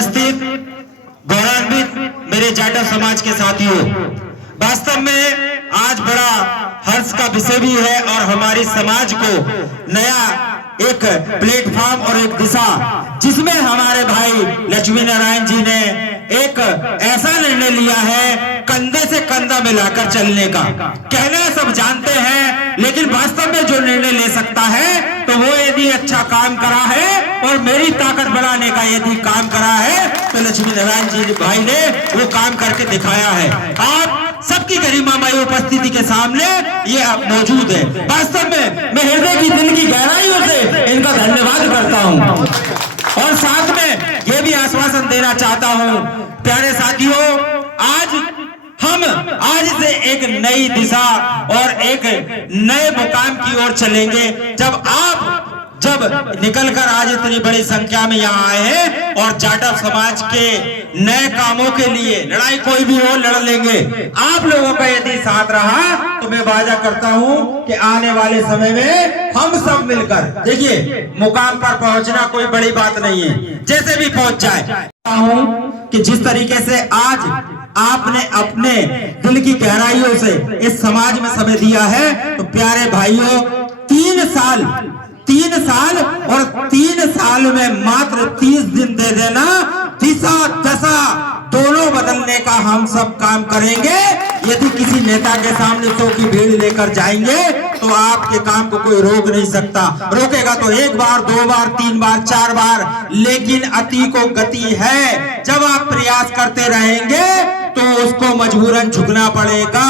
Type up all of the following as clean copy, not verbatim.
उपस्थित गौरवान्वित मेरे जाटव समाज के साथियों, वास्तव में आज बड़ा हर्ष का विषय भी है और हमारी समाज को नया एक प्लेटफॉर्म और एक दिशा, जिसमें हमारे भाई लक्ष्मी नारायण जी ने एक ऐसा निर्णय लिया है कंधे से कंधा मिलाकर चलने का। कहना सब जानते हैं, लेकिन वास्तव में जो निर्णय ले सकता है तो वो यदि अच्छा काम करा है और मेरी ताकत बढ़ाने का यदि काम करा है तो लक्ष्मी नारायण जी भाई ने वो काम करके दिखाया है। आप सबकी गरिमामय उपस्थिति के सामने ये मौजूद है। वास्तव में मैं हृदय की दिल की गहराइयों से इनका धन्यवाद करता हूँ और साथ में ये भी आश्वासन देना चाहता हूँ, प्यारे साथियों, आज से एक नई दिशा और एक नए मुकाम की ओर चलेंगे। जब निकलकर आज इतनी बड़ी संख्या में यहाँ आए हैं और जाटव समाज के नए कामों के लिए लड़ाई कोई भी हो लड़ लेंगे। आप लोगों का यदि साथ रहा तो मैं वादा करता हूँ कि आने वाले समय में हम सब मिलकर, देखिए, मुकाम पर पहुंचना कोई बड़ी बात नहीं है, जैसे भी पहुंच जाए। कि जिस तरीके से आज आपने अपने दिल की गहराइयों से इस समाज में समय दिया है, तो प्यारे भाइयों, 3 साल और 3 साल में मात्र 30 दिन दे देना, दिशा दशा दोनों बदलने का हम सब काम करेंगे। यदि किसी नेता के सामने 100 की भीड़ लेकर जाएंगे तो आपके काम को कोई रोक नहीं सकता। रोकेगा तो 1 बार, 2 बार, 3 बार, 4 बार, लेकिन अति को गति है। जब आप प्रयास करते रहेंगे तो उसको मजबूरन झुकना पड़ेगा।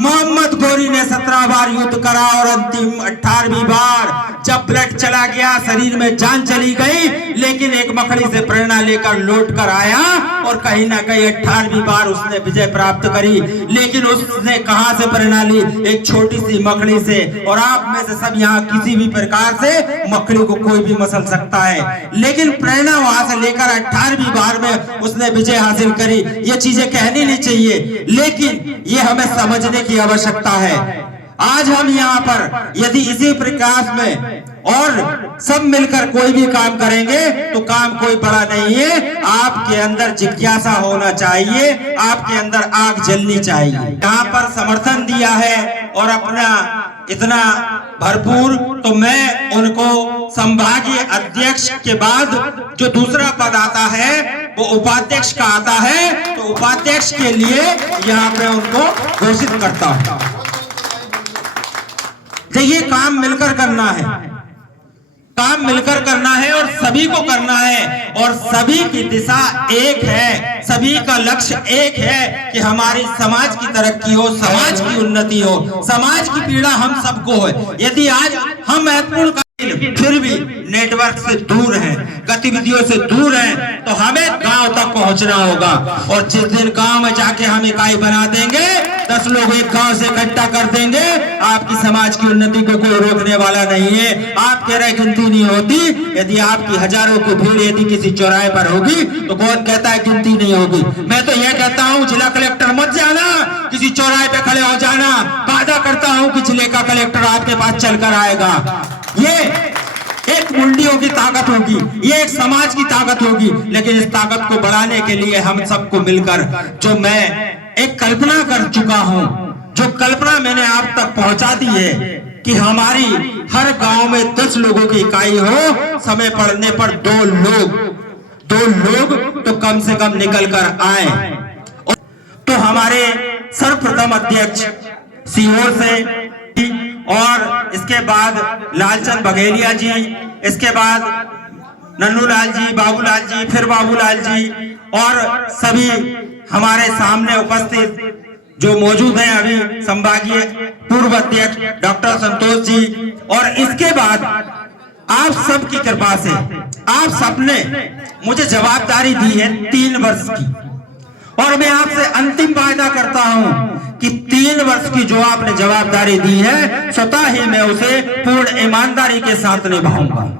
मोहम्मद गोरी ने 17 बार युद्ध करा और अंतिम 18वीं बार जब ब्लड चला गया, शरीर में जान चली गई, लेकिन एक मकड़ी से प्रेरणा लेकर लौट कर आया और कहीं ना कहीं 18वीं बार उसने विजय प्राप्त करी। लेकिन उसने कहां से प्रेरणा ली? एक छोटी सी मकड़ी से। और आप में से सब यहाँ किसी भी प्रकार से मकड़ी को कोई भी मसल सकता है, लेकिन प्रेरणा वहां से लेकर 18वीं बार में उसने विजय हासिल करी। ये चीजें कहनी नहीं चाहिए, लेकिन ये हमें समझने की आवश्यकता है। आज हम यहाँ पर यदि इसी प्रकाश में और सब मिलकर कोई भी काम करेंगे तो काम कोई बड़ा नहीं है। आपके अंदर जिज्ञासा होना चाहिए, आपके अंदर आग जलनी चाहिए। यहाँ पर समर्थन दिया है और अपना इतना भरपूर, तो मैं उनको संभागीय अध्यक्ष के बाद जो दूसरा पद आता है वो उपाध्यक्ष का आता है, तो उपाध्यक्ष के लिए यहाँ पे उनको घोषित करता हूँ। देखिए, काम मिलकर करना है, काम मिलकर करना है और सभी को करना है, और सभी की दिशा एक है, सभी का लक्ष्य एक है कि हमारी समाज की तरक्की हो, समाज की उन्नति हो, समाज की पीड़ा हम सबको हो। यदि आज हम महत्वपूर्ण फिर भी नेटवर्क से दूर हैं, गतिविधियों से दूर हैं, तो हमें गांव तक पहुंचना होगा। और जिस दिन गांव में जाके हम इकाई बना देंगे, 10 लोग एक गांव से इकट्ठा कर देंगे, आपकी समाज की उन्नति को कोई रोकने वाला नहीं है। आप कह रहे गिनती नहीं होती, यदि आपकी हजारों की भीड़ यदि किसी चौराहे पर होगी तो कौन कहता है गिनती नहीं होगी? मैं तो यह कहता हूँ, जिला कलेक्टर मत जाना, किसी चौराहे पे खड़े हो जाना। वादा करता हूँ कि जिले का कलेक्टर आपके पास चलकर आएगा। ये एक मुंडियों की ताकत होगी, ये एक समाज की ताकत होगी, लेकिन इस ताकत को बढ़ाने के लिए हम सबको मिलकर, जो मैं एक कल्पना कर चुका हूं, जो कल्पना मैंने आप तक पहुंचा दी है कि हमारी हर गांव में 10 लोगों की इकाई हो, समय पड़ने पर 2 लोग तो कम से कम निकल कर आए। तो हमारे सर्वप्रथम अध्यक्ष सीहोर से, और इसके बाद लालचंद बघेलिया जी, इसके बाद नन्नूलाल जी, बाबूलाल जी, फिर बाबूलाल जी, और सभी हमारे सामने उपस्थित जो मौजूद हैं अभी संभागीय पूर्व अध्यक्ष डॉक्टर संतोष जी, और इसके बाद आप सबकी कृपा से आप सबने मुझे जवाबदारी दी है 3 वर्ष की, और मैं आपसे अंतिम वायदा करता हूं कि 3 वर्ष की जो आपने जवाबदारी दी है, स्वतः ही मैं उसे पूर्ण ईमानदारी के साथ निभाऊंगा।